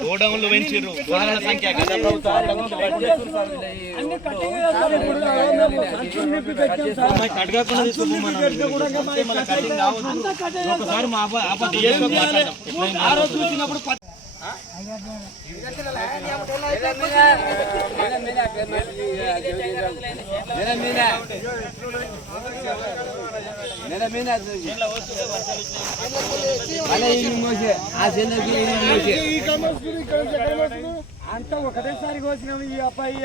గోడౌన్లు పెంచిర్రు వాహనాల సంఖ్య అడగకుండా ఒకసారి మా ఆ రోజు చూసినప్పుడు అంతా ఒకటేసారి కోసినాం ఈ అబ్బాయి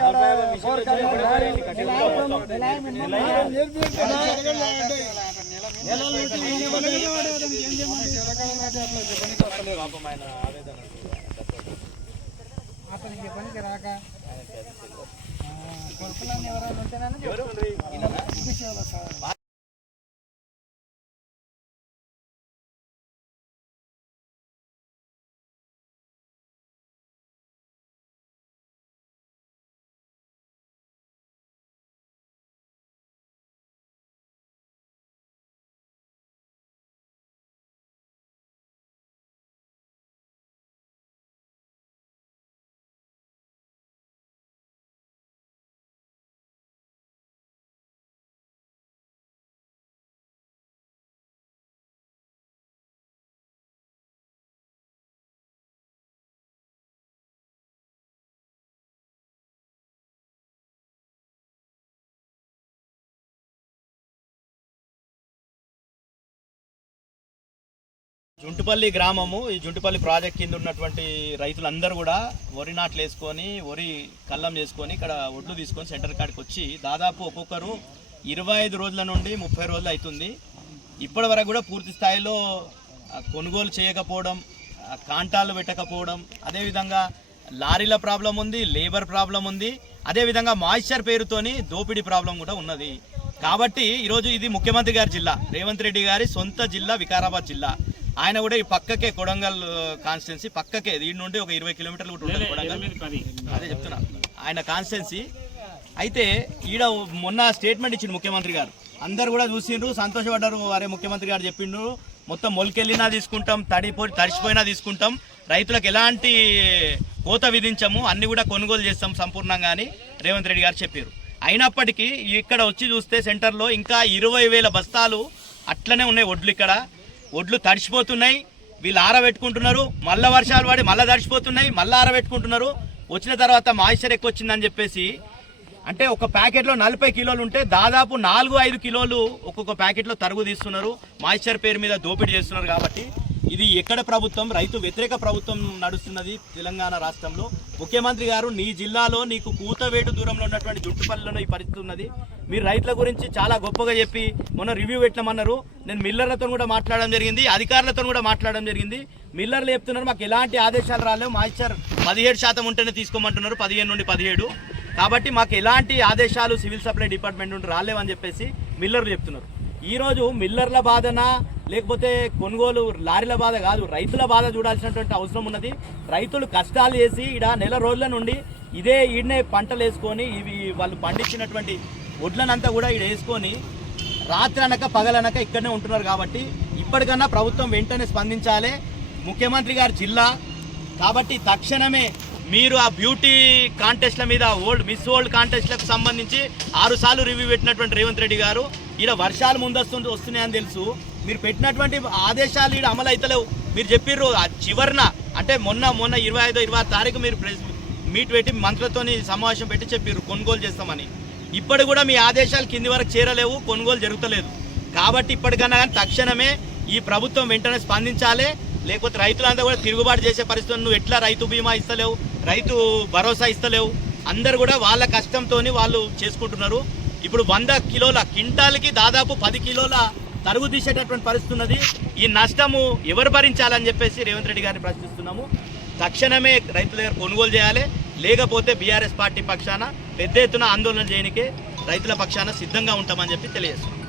అతనికి పనికి రాక కొడుకులని ఎవరైనా ఉంటేనని జుంటుపల్లి గ్రామము ఈ జుంటుపల్లి ప్రాజెక్ట్ కింద ఉన్నటువంటి రైతులందరూ కూడా వరి నాట్లు వేసుకొని వరి కల్లం చేసుకొని ఇక్కడ ఒడ్లు తీసుకొని సెంటర్ కాడికి వచ్చి దాదాపు ఒక్కొక్కరు ఇరవై ఐదు రోజుల నుండి ముప్పై రోజులు అవుతుంది. ఇప్పటి వరకు కూడా పూర్తి స్థాయిలో కొనుగోలు చేయకపోవడం కాంటాలు పెట్టకపోవడం అదేవిధంగా లారీల ప్రాబ్లం ఉంది లేబర్ ప్రాబ్లం ఉంది అదేవిధంగా మాయిశ్చర్ పేరుతోని దోపిడీ ప్రాబ్లం కూడా ఉన్నది. కాబట్టి ఈరోజు ఇది ముఖ్యమంత్రి గారి జిల్లా రేవంత్ రెడ్డి గారి సొంత జిల్లా వికారాబాద్ జిల్లా. ఆయన కూడా ఈ పక్కకే కొడంగల్ కాన్స్టిట్యున్సీ పక్కకే. దీని నుండి ఒక ఇరవై కిలోమీటర్లు కూడా ఉంటుంది కొడంగల్. అదే. చెప్తున్నా. ఆయన కాన్స్టిట్యున్సీ అయితే ఈడ మొన్న స్టేట్మెంట్ ఇచ్చిండు ముఖ్యమంత్రి గారు. అందరు కూడా చూసిండ్రు సంతోషపడ్డారు వారే ముఖ్యమంత్రి గారు చెప్పిండ్రు మొత్తం మొలికెళ్ళినా తీసుకుంటాం తడిపోయి తడిసిపోయినా తీసుకుంటాం. రైతులకు ఎలాంటి కోత విధించము అన్ని కూడా కొనుగోలు చేస్తాం సంపూర్ణంగా అని రేవంత్ రెడ్డి గారు చెప్పారు. అయినప్పటికీ ఇక్కడ వచ్చి చూస్తే సెంటర్లో ఇంకా ఇరవై వేల బస్తాలు అట్లనే ఉన్నాయి ఒడ్లు ఇక్కడ. ఒడ్లు తడిచిపోతున్నాయి వీళ్ళు ఆరబెట్టుకుంటున్నారు. మళ్ళా వర్షాలు పడి మళ్ళీ తడిచిపోతున్నాయి మళ్ళీ ఆరబెట్టుకుంటున్నారు. వచ్చిన తర్వాత మాయిశ్చర్ ఎక్కువ వచ్చిందని చెప్పేసి అంటే ఒక ప్యాకెట్లో నలభై కిలోలు ఉంటే దాదాపు నాలుగు ఐదు కిలోలు ఒక్కొక్క ప్యాకెట్లో తరుగు తీస్తున్నారు. మాయిశ్చర్ పేరు మీద దోపిడీ చేస్తున్నారు కాబట్టి ఇది ఎక్కడ ప్రభుత్వం? రైతు వ్యతిరేక ప్రభుత్వం నడుస్తున్నది తెలంగాణ రాష్ట్రంలో. ముఖ్యమంత్రి గారు నీ జిల్లాలో నీకు కూతవేటు దూరంలో ఉన్నటువంటి జుట్టుపల్లిలో ఈ పరిస్థితి ఉన్నది. మీరు రైతుల గురించి చాలా గొప్పగా చెప్పి మొన్న రివ్యూ పెట్టమన్నారు నేను మిల్లర్లతో కూడా మాట్లాడడం జరిగింది అధికారులతో కూడా మాట్లాడడం జరిగింది. మిల్లర్లు చెప్తున్నారు మాకు ఎలాంటి ఆదేశాలు రాలేవు మాయిశ్చర్ పదిహేడు శాతం ఉంటేనే తీసుకోమంటున్నారు పదిహేను నుండి పదిహేడు. కాబట్టి మాకు ఎలాంటి ఆదేశాలు సివిల్ సప్లై డిపార్ట్మెంట్ నుండి రాలేవని చెప్పేసి మిల్లర్లు చెప్తున్నారు. ఈరోజు మిల్లర్ల బాధన లేకపోతే కొనుగోలు లారీల బాధ కాదు రైతుల బాధ చూడాల్సినటువంటి అవసరం ఉన్నది. రైతులు కష్టాలు చేసి ఈడ నెల రోజుల నుండి ఇదే ఈడనే పంటలు వేసుకొని ఇవి వాళ్ళు పండించినటువంటి వడ్లనంతా కూడా ఈడ వేసుకొని రాత్రి అనక పగలనక ఇక్కడనే ఉంటున్నారు కాబట్టి ఇప్పటికన్నా ప్రభుత్వం వెంటనే స్పందించాలి. ముఖ్యమంత్రి గారి జిల్లా కాబట్టి తక్షణమే మీరు ఆ బ్యూటీ కాంటెస్ట్ల మీద ఓల్డ్ మిస్ ఓల్డ్ కాంటెస్ట్లకు సంబంధించి ఆరు సార్లు రివ్యూ పెట్టినటువంటి రేవంత్ రెడ్డి గారు ఈడ వర్షాలు ముందస్తు వస్తున్నాయని తెలుసు. మీరు పెట్టినటువంటి ఆదేశాలు ఈడ అమలు అవుతలేవు మీరు చెప్పిర్రు ఆ చివరిన అంటే మొన్న మొన్న ఇరవై ఐదో ఇరవై తారీఖు మీరు ప్రెస్ మీట్ పెట్టి మంత్రులతో సమావేశం పెట్టి చెప్పిర్రు కొనుగోలు చేస్తామని. ఇప్పటి కూడా మీ ఆదేశాలు కింది వరకు చేరలేవు కొనుగోలు జరుగుతలేదు. కాబట్టి ఇప్పటికన్నా కానీ తక్షణమే ఈ ప్రభుత్వం వెంటనే స్పందించాలి. లేకపోతే రైతులంతా కూడా తిరుగుబాటు చేసే పరిస్థితులు నువ్వు ఎట్లా రైతు బీమా ఇస్తలేవు? రైతు భరోసా ఇస్తలేవు. అందరు కూడా వాళ్ళ కష్టంతో వాళ్ళు చేసుకుంటున్నారు. ఇప్పుడు వంద కిలోల క్వింటాల్కి దాదాపు పది కిలోల తరుగు తీసేటటువంటి పరిస్థితి ఉన్నది. ఈ నష్టము ఎవరు భరించాలని చెప్పేసి రేవంత్ రెడ్డి గారిని ప్రశ్నిస్తున్నాము. తక్షణమే రైతుల దగ్గర కొనుగోలు చేయాలి. లేకపోతే బీఆర్ఎస్ పార్టీ పక్షాన పెద్ద ఎత్తున ఆందోళన చేయనికే రైతుల పక్షాన సిద్ధంగా ఉంటామని చెప్పి తెలియజేస్తున్నాం.